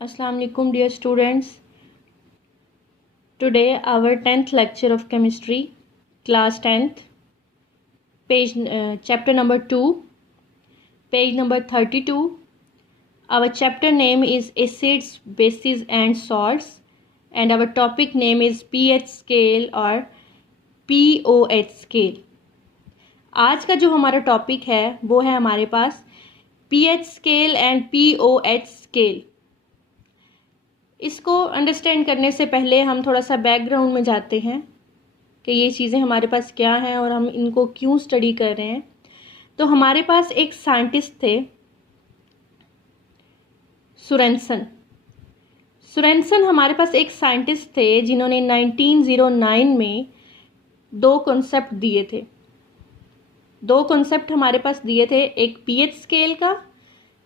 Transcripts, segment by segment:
Assalamu alaikum dear students. Today our 10th lecture of chemistry, class 10th, chapter number 2, page number 32. Our chapter name is acids, bases and salts, and our topic name is pH scale or POH scale. आज का जो हमारा topic है वो है हमारे पास pH scale and POH scale. इसको अंडरस्टैंड करने से पहले हम थोड़ा सा बैकग्राउंड में जाते हैं कि ये चीज़ें हमारे पास क्या हैं और हम इनको क्यों स्टडी कर रहे हैं। तो हमारे पास एक साइंटिस्ट थे सोरेनसन हमारे पास एक साइंटिस्ट थे जिन्होंने 1909 में दो कॉन्सेप्ट दिए थे। दो कॉन्सेप्ट हमारे पास दिए थे, एक पीएच स्केल का,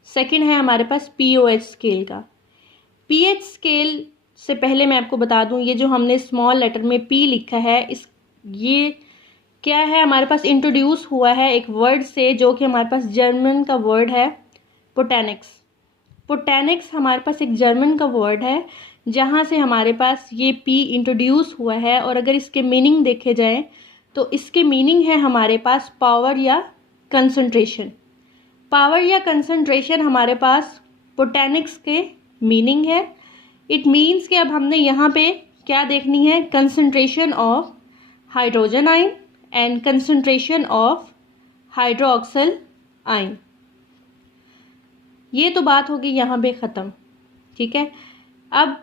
सेकंड है हमारे पास पीओएच स्केल का। पीएच स्केल से पहले मैं आपको बता दूं, ये जो हमने स्मॉल लेटर में पी लिखा है, ये क्या है, हमारे पास इंट्रोड्यूस हुआ है एक वर्ड से जो कि हमारे पास जर्मन का वर्ड है बोटैनिक्स। बोटैनिक्स हमारे पास एक जर्मन का वर्ड है जहाँ से हमारे पास ये पी इंट्रोड्यूस हुआ है। और अगर इसके मीनिंग देखे जाए तो इसके मीनिंग है हमारे पास पावर या कंसंट्रेशन। पावर या कंसंट्रेशन हमारे पास बोटैनिक्स के मीनिंग है। इट मीन्स कि अब हमने यहाँ पे क्या देखनी है, concentration of hydrogen ion and concentration of hydroxyl ion. ये तो बात होगी यहाँ पे ख़त्म, ठीक है। अब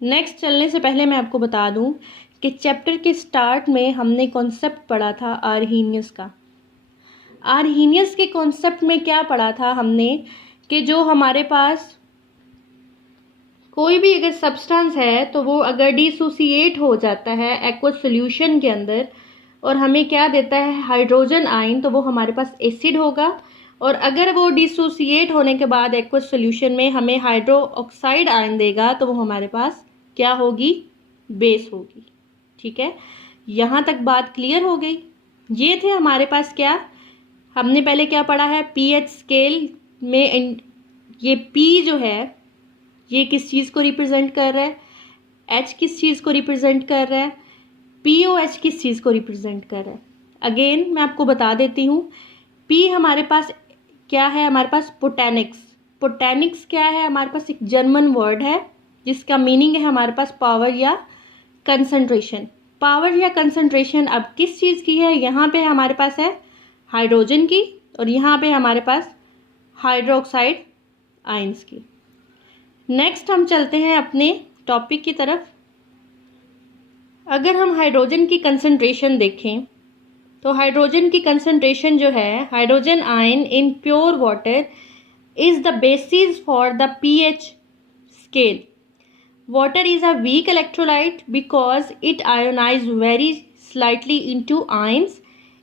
नेक्स्ट चलने से पहले मैं आपको बता दूँ कि चैप्टर के स्टार्ट में हमने कॉन्सेप्ट पढ़ा था आर्हीनियस का। आर्हीनियस के कॉन्सेप्ट में क्या पढ़ा था हमने कि जो हमारे पास कोई भी अगर सब्सटेंस है तो वो अगर डिसोसिएट हो जाता है एक्वस सॉल्यूशन के अंदर और हमें क्या देता है, हाइड्रोजन आयन, तो वो हमारे पास एसिड होगा। और अगर वो डिसोसिएट होने के बाद एक्वस सॉल्यूशन में हमें हाइड्रो ऑक्साइड आयन देगा तो वो हमारे पास क्या होगी, बेस होगी, ठीक है। यहाँ तक बात क्लियर हो गई। ये थे हमारे पास क्या, हमने पहले क्या पढ़ा है, पीएच स्केल में ये पी जो है ये किस चीज़ को रिप्रेजेंट कर रहा है, एच किस चीज़ को रिप्रेजेंट कर रहा है, पीओएच किस चीज़ को रिप्रेजेंट कर रहा है। अगेन मैं आपको बता देती हूँ, पी हमारे पास क्या है, हमारे पास बोटैनिक्स। बोटैनिक्स क्या है, हमारे पास एक जर्मन वर्ड है जिसका मीनिंग है हमारे पास पावर या कंसंट्रेशन। पावर या कंसंट्रेशन अब किस चीज़ की है, यहाँ पे हमारे पास है हाइड्रोजन की और यहाँ पे हमारे पास हाइड्रोक्साइड आयंस की। नेक्स्ट हम चलते हैं अपने टॉपिक की तरफ। अगर हम हाइड्रोजन की कंसंट्रेशन देखें तो हाइड्रोजन की कंसंट्रेशन जो है, hydrogen ion in pure water is the basis for the pH scale. Water is a weak electrolyte because it ionize very slightly into ions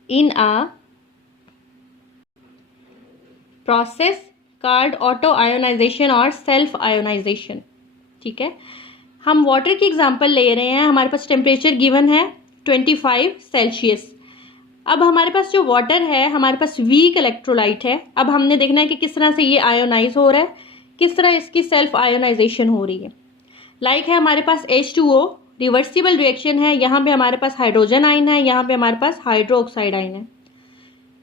in a process called auto ionization और self ionization, ठीक है। हम water की example ले रहे हैं, हमारे पास temperature given है 25 सेल्सियस। अब हमारे पास जो वाटर है हमारे पास वीक इलेक्ट्रोलाइट है। अब हमने देखना है कि किस तरह से ये आयोनाइज हो रहा है, किस तरह इसकी सेल्फ आयोनाइजेशन हो रही है। लाइक है हमारे पास H2O, रिवर्सिबल रिएक्शन है, यहाँ पे हमारे पास हाइड्रोजन आयन है, यहाँ पे हमारे पास हाइड्रो ऑक्साइड आयन है।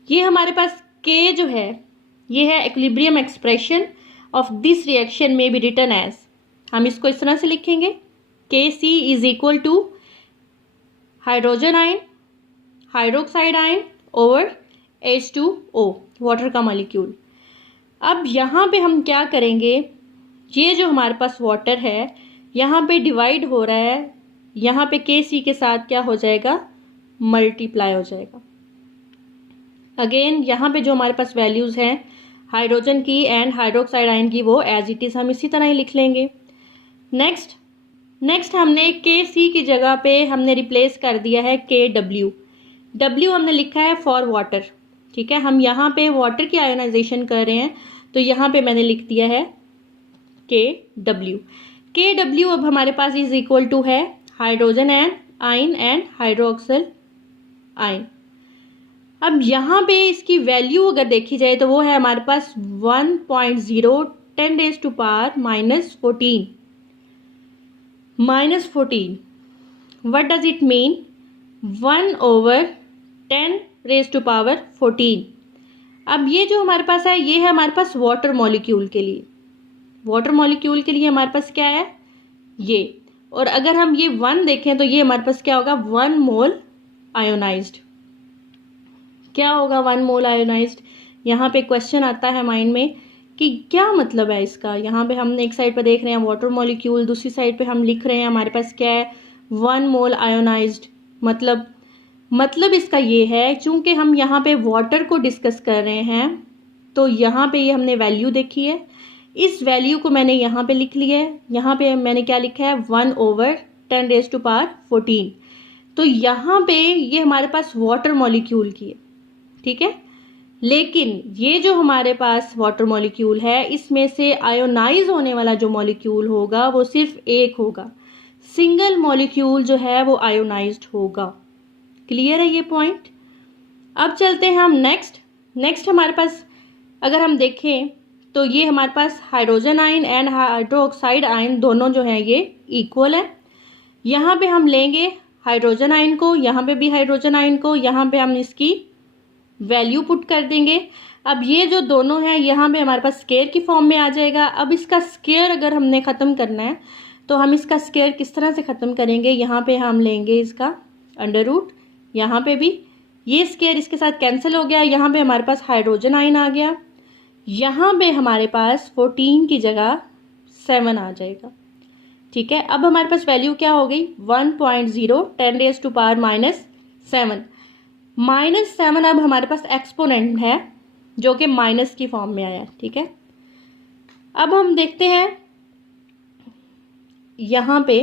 ये हमारे पास K जो है ये है equilibrium expression of this reaction में बी रिटन एज, हम इसको इस तरह से लिखेंगे, Kc is equal to hydrogen ion, hydroxide ion over H2O, water का मॉलिक्यूल। अब यहाँ पे हम क्या करेंगे, ये जो हमारे पास वाटर है यहाँ पे डिवाइड हो रहा है, यहाँ पे Kc के साथ क्या हो जाएगा, मल्टीप्लाई हो जाएगा। अगेन यहाँ पे जो हमारे पास वैल्यूज़ हैं हाइड्रोजन की एंड हाइड्रोक्साइड आयन की, वो एज इट इज़ हम इसी तरह ही लिख लेंगे। नेक्स्ट हमने Kc की जगह पे हमने रिप्लेस कर दिया है Kw। W हमने लिखा है फॉर वाटर, ठीक है। हम यहाँ पे वाटर की आयोनाइजेशन कर रहे हैं तो यहाँ पे मैंने लिख दिया है Kw। Kw अब हमारे पास इज इक्वल टू है hydrogen and ion and hydroxyl ion. अब यहाँ पे इसकी वैल्यू अगर देखी जाए तो वो है हमारे पास 1.0 10 raised to power minus 14. Minus 14. What does it mean? 1 over 10 raised to power 14. अब ये जो हमारे पास है ये है हमारे पास वाटर मॉलिक्यूल के लिए. वाटर मॉलिक्यूल के लिए हमारे पास क्या है ये. और अगर हम ये 1 देखें तो ये हमारे पास क्या होगा 1 मोल आयोनाइज्ड. क्या होगा 1 मोल आयोनाइज्ड. यहाँ पे क्वेश्चन आता है माइंड में कि क्या मतलब है इसका. यहाँ पे हमने एक साइड पे देख रहे हैं वाटर मॉलिक्यूल, दूसरी साइड पे हम लिख रहे हैं हमारे पास क्या है 1 मोल आयोनाइज्ड. मतलब इसका ये है चूंकि हम यहाँ पे वाटर को डिस्कस कर रहे हैं तो यहाँ पे ये हमने वैल्यू देखी है. इस वैल्यू को मैंने यहाँ पे लिख लिया है. यहाँ पे मैंने क्या लिखा है 1 over 10 raised to power 14. तो यहाँ पे ये हमारे पास वाटर मॉलिक्यूल की है. ठीक है, लेकिन ये जो हमारे पास वाटर मॉलिक्यूल है इसमें से आयोनाइज होने वाला जो मॉलिक्यूल होगा वो सिर्फ एक होगा. सिंगल मॉलिक्यूल जो है वो आयोनाइज्ड होगा. क्लियर है ये पॉइंट. अब चलते हैं हम नेक्स्ट हमारे पास अगर हम देखें तो ये हमारे पास hydrogen ion and hydroxide ion दोनों जो हैं ये इक्वल है. यहाँ पे हम लेंगे हाइड्रोजन आयन को, यहाँ पे भी हाइड्रोजन आयन को, यहाँ पे हम इसकी वैल्यू पुट कर देंगे. अब ये जो दोनों हैं यहाँ पे हमारे पास स्क्वायर की फॉर्म में आ जाएगा. अब इसका स्क्वायर अगर हमने ख़त्म करना है तो हम इसका स्क्वायर किस तरह से ख़त्म करेंगे. यहाँ पे हम लेंगे इसका अंडर रूट. यहाँ पे भी ये स्क्वायर इसके साथ कैंसिल हो गया. यहाँ पे हमारे पास हाइड्रोजन आयन आ गया. यहाँ पे हमारे पास 14 की जगह 7 आ जाएगा. ठीक है, अब हमारे पास वैल्यू क्या हो गई 1.0 10 raised to power -7. -7 अब हमारे पास एक्सपोनेंट है जो कि माइनस की फॉर्म में आया. ठीक है, अब हम देखते हैं यहाँ पे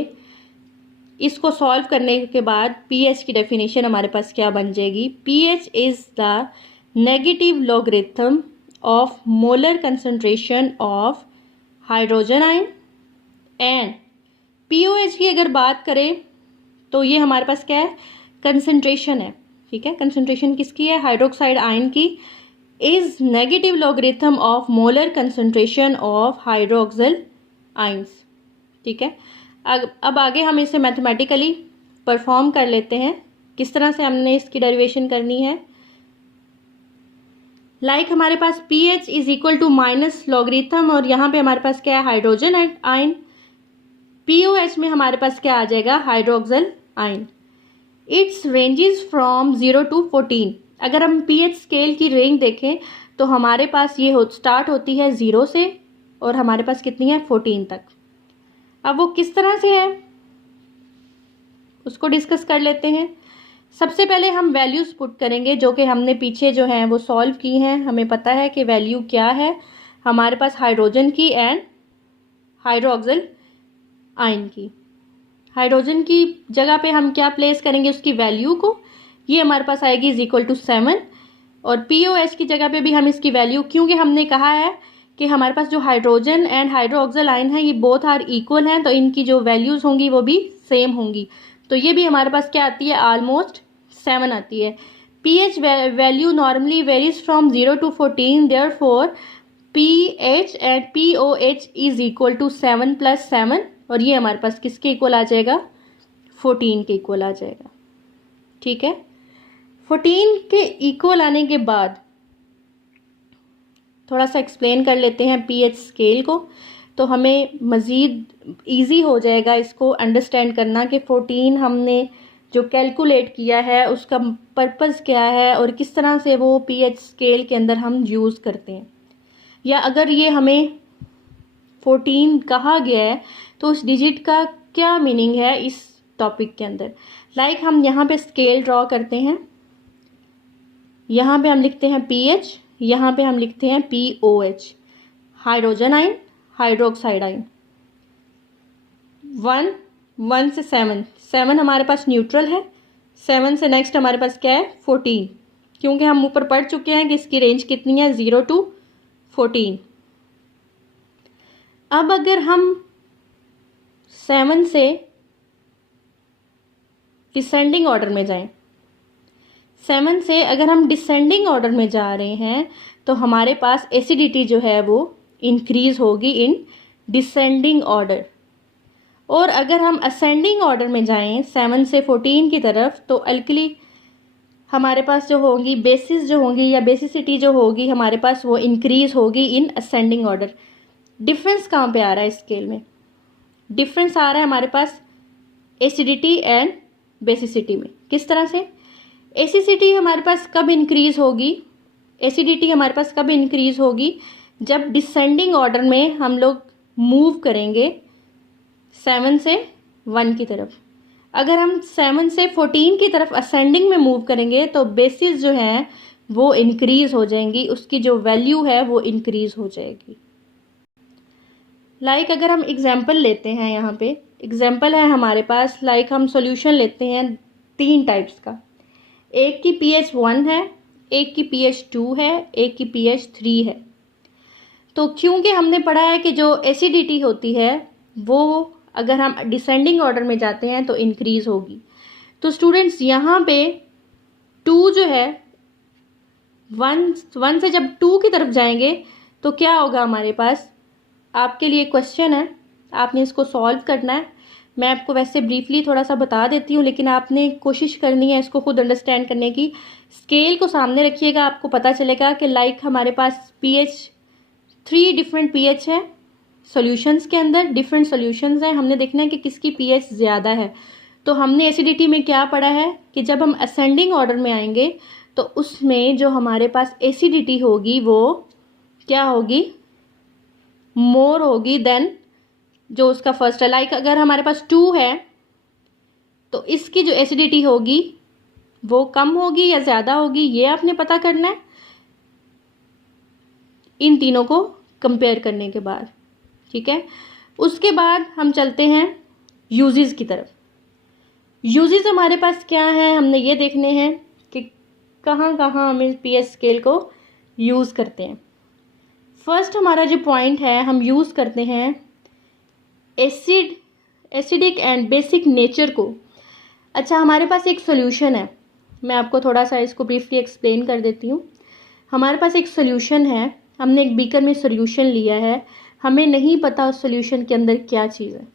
इसको सॉल्व करने के बाद pH की डेफिनेशन हमारे पास क्या बन जाएगी. pH is the negative logarithm of molar concentration of hydrogen ion. And POH की अगर बात करें तो ये हमारे पास क्या है कंसंट्रेशन है. ठीक है, कंसंट्रेशन किसकी है हाइड्रोक्साइड आयन की. Is negative logarithm of molar concentration of hydroxyl ions. ठीक है, अब आगे हम इसे मैथमेटिकली परफॉर्म कर लेते हैं. किस तरह से हमने इसकी डेरिवेशन करनी है. हमारे पास pH is equal to minus logarithm और यहाँ पे हमारे पास क्या है हाइड्रोजन आयन. POH में हमारे पास क्या आ जाएगा hydroxyl ion. It's ranges from 0 to 14. अगर हम pH स्केल की रेंज देखें तो हमारे पास ये स्टार्ट होती है 0 से और हमारे पास कितनी है 14 तक. अब वो किस तरह से है उसको डिस्कस कर लेते हैं. सबसे पहले हम वैल्यूज़ पुट करेंगे जो कि हमने पीछे जो हैं वो सॉल्व की हैं. हमें पता है कि वैल्यू क्या है हमारे पास हाइड्रोजन की एंड हाइड्रोक्सिल आयन की. हाइड्रोजन की जगह पे हम क्या प्लेस करेंगे उसकी वैल्यू को. ये हमारे पास आएगी इज इक्वल टू 7 और POH की जगह पे भी हम इसकी वैल्यू, क्योंकि हमने कहा है कि हमारे पास जो हाइड्रोजन एंड हाइड्रोक्सिल आयन है ये बोथ आर इक्वल हैं तो इनकी जो वैल्यूज़ होंगी वो भी सेम होंगी. तो ये भी हमारे पास क्या आती है ऑलमोस्ट 7 आती है. pH value normally varies from 0 to 14. Therefore pH and POH is equal to 7 + 7 और ये हमारे पास किसके इक्वल आ जाएगा 14 के इक्वल आ जाएगा. ठीक है, 14 के इक्वल आने के बाद थोड़ा सा एक्सप्लेन कर लेते हैं pH स्केल को तो हमें मज़ीद इजी हो जाएगा इसको अंडरस्टैंड करना कि 14 हमने जो कैलकुलेट किया है उसका पर्पस क्या है और किस तरह से वो pH स्केल के अंदर हम यूज़ करते हैं. या अगर ये हमें 14 कहा गया है तो उस डिजिट का क्या मीनिंग है इस टॉपिक के अंदर. हम यहाँ पे स्केल ड्रॉ करते हैं. यहाँ पे हम लिखते हैं pH, यहाँ पे हम लिखते हैं POH hydrogen ion hydroxide ion. 1 से 7 हमारे पास न्यूट्रल है. 7 से नेक्स्ट हमारे पास क्या है 14, क्योंकि हम ऊपर पढ़ चुके हैं कि इसकी रेंज कितनी है 0 to 14. अब अगर हम 7 से डिसेंडिंग ऑर्डर में जाएं, 7 से अगर हम डिसेंडिंग ऑर्डर में जा रहे हैं तो हमारे पास एसिडिटी जो है वो इंक्रीज़ होगी इन डिसेंडिंग ऑर्डर। और अगर हम असेंडिंग ऑर्डर में जाएं 7 से 14 की तरफ, तो अल्कली हमारे पास जो होंगी बेसिस जो होंगी या बेसिसिटी जो होगी हमारे पास वो इंक्रीज़ होगी इन असेंडिंग ऑर्डर। डिफरेंस कहाँ पे आ रहा है स्केल में? डिफरेंस आ रहा है हमारे पास एसिडिटी एंड बेसिसिटी में। किस तरह से? एसिडिटी हमारे पास कब इंक्रीज़ होगी, एसिडिटी हमारे पास कब इंक्रीज़ होगी? जब डिसेंडिंग ऑर्डर में हम लोग मूव करेंगे 7 से 1 की तरफ। अगर हम 7 से 14 की तरफ असेंडिंग में मूव करेंगे तो बेसिस जो है वो इंक्रीज़ हो जाएंगी, उसकी जो वैल्यू है वो इंक्रीज़ हो जाएगी। लाइक अगर हम एग्जाम्पल लेते हैं, यहाँ पे एग्जाम्पल है हमारे पास, लाइक हम सॉल्यूशन लेते हैं 3 टाइप्स का। एक की pH 1 है, एक की pH 2 है, एक की pH 3 है। तो क्योंकि हमने पढ़ा है कि जो एसिडिटी होती है वो अगर हम डिसेंडिंग ऑर्डर में जाते हैं तो इंक्रीज़ होगी। तो स्टूडेंट्स यहाँ पे 2 जो है 1 से जब 2 की तरफ जाएंगे तो क्या होगा हमारे पास? आपके लिए क्वेश्चन है, आपने इसको सॉल्व करना है। मैं आपको वैसे ब्रीफली थोड़ा सा बता देती हूँ, लेकिन आपने कोशिश करनी है इसको खुद अंडरस्टैंड करने की। स्केल को सामने रखिएगा, आपको पता चलेगा कि लाइक हमारे पास pH 3 डिफरेंट pH है सॉल्यूशंस के अंदर, डिफरेंट सॉल्यूशंस हैं। हमने देखना है कि किसकी pH ज़्यादा है। तो हमने एसिडिटी में क्या पढ़ा है कि जब हम असेंडिंग ऑर्डर में आएंगे तो उसमें जो हमारे पास एसिडिटी होगी वो क्या होगी? मोर होगी देन जो उसका फर्स्ट है। लाइक अगर हमारे पास 2 है तो इसकी जो एसिडिटी होगी वो कम होगी या ज़्यादा होगी, ये आपने पता करना है इन तीनों को कंपेयर करने के बाद। ठीक है, उसके बाद हम चलते हैं यूजेस की तरफ। यूजेस हमारे पास क्या है, हमने ये देखने हैं कि कहाँ कहाँ हम इस pH स्केल को यूज़ करते हैं। फर्स्ट हमारा जो पॉइंट है, हम यूज़ करते हैं एसिडिक एंड बेसिक नेचर को। अच्छा, हमारे पास एक सोल्यूशन है, मैं आपको थोड़ा सा इसको ब्रीफली एक्सप्लेन कर देती हूँ। हमारे पास एक सोल्यूशन है, हमने एक बीकर में सोल्यूशन लिया है, हमें नहीं पता उस सोल्यूशन के अंदर क्या चीज़ है,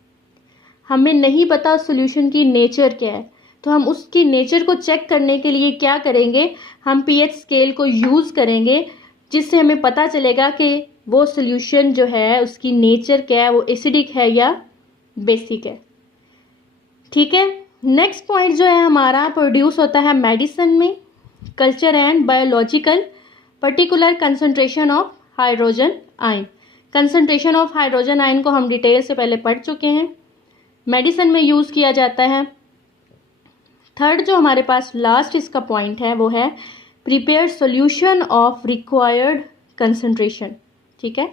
हमें नहीं पता उस सोल्यूशन की नेचर क्या है। तो हम उसकी नेचर को चेक करने के लिए क्या करेंगे? हम pH स्केल को यूज़ करेंगे, जिससे हमें पता चलेगा कि वो सोल्यूशन जो है उसकी नेचर क्या है, वो एसिडिक है या बेसिक है। ठीक है, नेक्स्ट पॉइंट जो है हमारा प्रोड्यूस होता है मेडिसिन में, culture and biological particular concentration of hydrogen ion. Concentration of hydrogen ion को हम डिटेल से पहले पढ़ चुके हैं, मेडिसिन में यूज़ किया जाता है। थर्ड जो हमारे पास लास्ट इसका पॉइंट है वो है prepare solution of required concentration. ठीक है,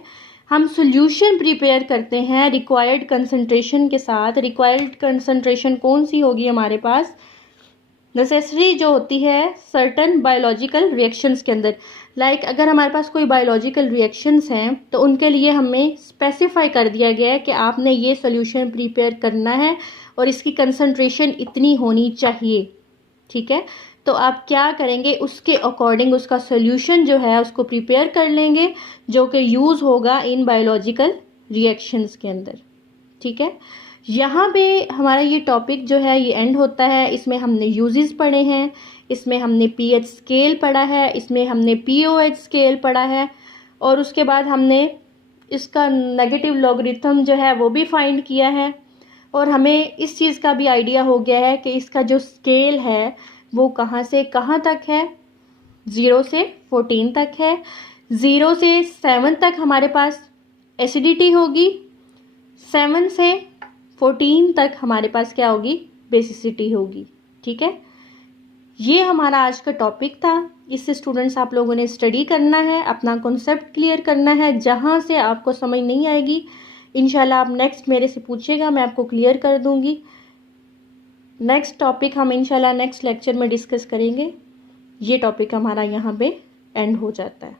हम सॉल्यूशन प्रिपेयर करते हैं रिक्वायर्ड कंसंट्रेशन के साथ। रिक्वायर्ड कंसंट्रेशन कौन सी होगी हमारे पास? नेसेसरी जो होती है सर्टन बायोलॉजिकल रिएक्शंस के अंदर। लाइक अगर हमारे पास कोई बायोलॉजिकल रिएक्शंस हैं तो उनके लिए हमें स्पेसिफाई कर दिया गया है कि आपने ये सॉल्यूशन प्रिपेयर करना है और इसकी कंसंट्रेशन इतनी होनी चाहिए। ठीक है, तो आप क्या करेंगे, उसके अकॉर्डिंग उसका सॉल्यूशन जो है उसको प्रिपेयर कर लेंगे, जो कि यूज़ होगा इन बायोलॉजिकल रिएक्शंस के अंदर। ठीक है, यहाँ पे हमारा ये टॉपिक जो है ये एंड होता है। इसमें हमने यूजेस पढ़े हैं, इसमें हमने pH स्केल पढ़ा है, इसमें हमने pOH स्केल पढ़ा है, और उसके बाद हमने इसका नेगेटिव लॉगरिथम जो है वो भी फाइंड किया है। और हमें इस चीज़ का भी आइडिया हो गया है कि इसका जो स्केल है वो कहाँ से कहाँ तक है, 0 से 14 तक है। 0 से 7 तक हमारे पास एसिडिटी होगी, 7 से 14 तक हमारे पास क्या होगी? बेसिसिटी होगी। ठीक है, ये हमारा आज का टॉपिक था। इससे स्टूडेंट्स आप लोगों ने स्टडी करना है, अपना कॉन्सेप्ट क्लियर करना है। जहाँ से आपको समझ नहीं आएगी इंशाल्लाह आप नेक्स्ट मेरे से पूछेगा, मैं आपको क्लियर कर दूँगी। नेक्स्ट टॉपिक हम इंशाल्लाह नेक्स्ट लेक्चर में डिस्कस करेंगे। ये टॉपिक हमारा यहाँ पे एंड हो जाता है।